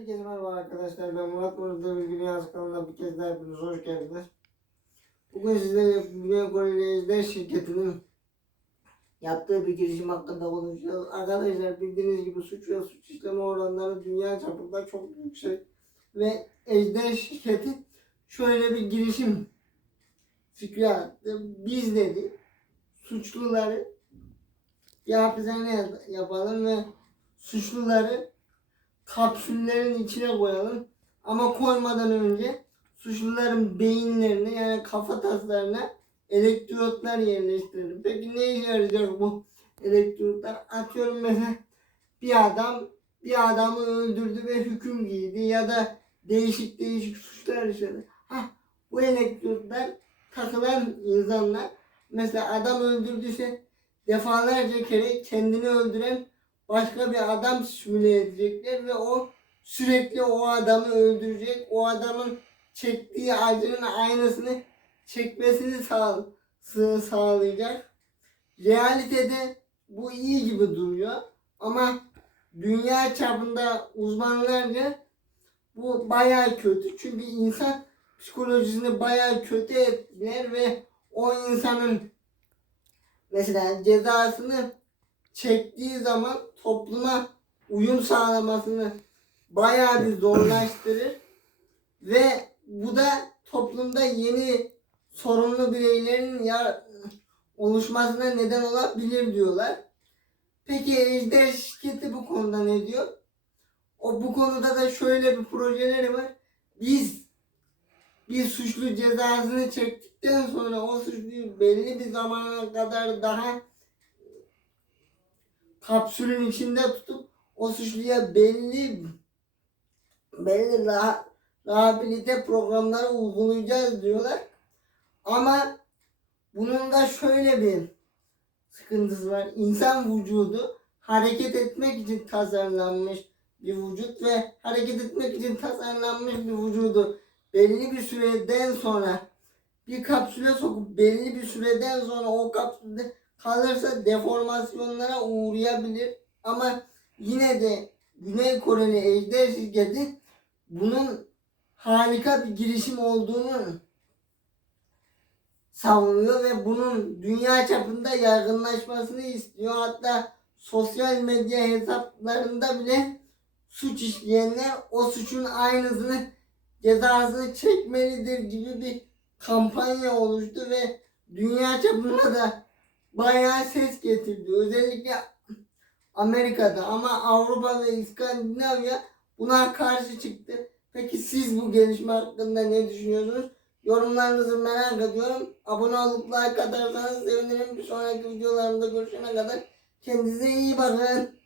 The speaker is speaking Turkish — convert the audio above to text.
Herkese merhaba arkadaşlar. Ben Murat Murat'ta bir Dünya kanalına bir kez daha hepiniz hoş geldiniz. Bugün sizlerle Güney Koreli Ejder şirketinin yaptığı bir girişim hakkında konuşacağız. Arkadaşlar bildiğiniz gibi suç ve suç işleme oranları dünya çapında çok yüksek. Ve Ejder şirketi şöyle bir girişim fikri attı. Biz dedi suçluları bir hapishane yap- yapalım ve suçluları kapsüllerin içine koyalım. Ama koymadan önce suçluların beyinlerine yani kafa taslarına elektrotlar yerleştirelim. Peki ne işe yarayacak bu elektrotlar? Atıyorum mesela bir adam bir adamı öldürdü ve hüküm giydi ya da değişik değişik suçlar işledi. Hah, bu elektrotlar takılan insanlar mesela adam öldürdüyse defalarca kere kendini öldüren başka bir adam simüle edecekler ve o sürekli o adamı öldürecek. O adamın çektiği acının aynısını çekmesini sağ, sağlayacak. Realitede bu iyi gibi duruyor ama dünya çapında uzmanlarca bu bayağı kötü. Çünkü insan psikolojisini bayağı kötü etkiler ve o insanın mesela cezasını çektiği zaman topluma uyum sağlamasını bayağı bir zorlaştırır ve bu da toplumda yeni sorunlu bireylerin ya oluşmasına neden olabilir diyorlar. Peki Ejder şirketi bu konuda ne diyor? O bu konuda da şöyle bir projeleri var. Biz bir suçlu cezasını çektikten sonra o suçluyu belli bir zamana kadar daha kapsülün içinde tutup o suçluya belli belli rah rehabilite programları uygulayacağız diyorlar. Ama bunun da şöyle bir sıkıntısı var. İnsan vücudu hareket etmek için tasarlanmış bir vücut ve hareket etmek için tasarlanmış bir vücudu belli bir süreden sonra bir kapsüle sokup belli bir süreden sonra o kapsülde kalırsa deformasyonlara uğrayabilir. Ama yine de Güney Koreli Ejder şirketi bunun harika bir girişim olduğunu savunuyor ve bunun dünya çapında yaygınlaşmasını istiyor. Hatta sosyal medya hesaplarında bile suç işleyenler o suçun aynısını cezasını çekmelidir gibi bir kampanya oluştu ve dünya çapında da bayağı ses getirdi. Özellikle Amerika'da ama Avrupa ve İskandinavya buna karşı çıktı. Peki siz bu gelişme hakkında ne düşünüyorsunuz? Yorumlarınızı merak ediyorum. Abone olup like atarsanız sevinirim. Bir sonraki videolarımda görüşene kadar kendinize iyi bakın.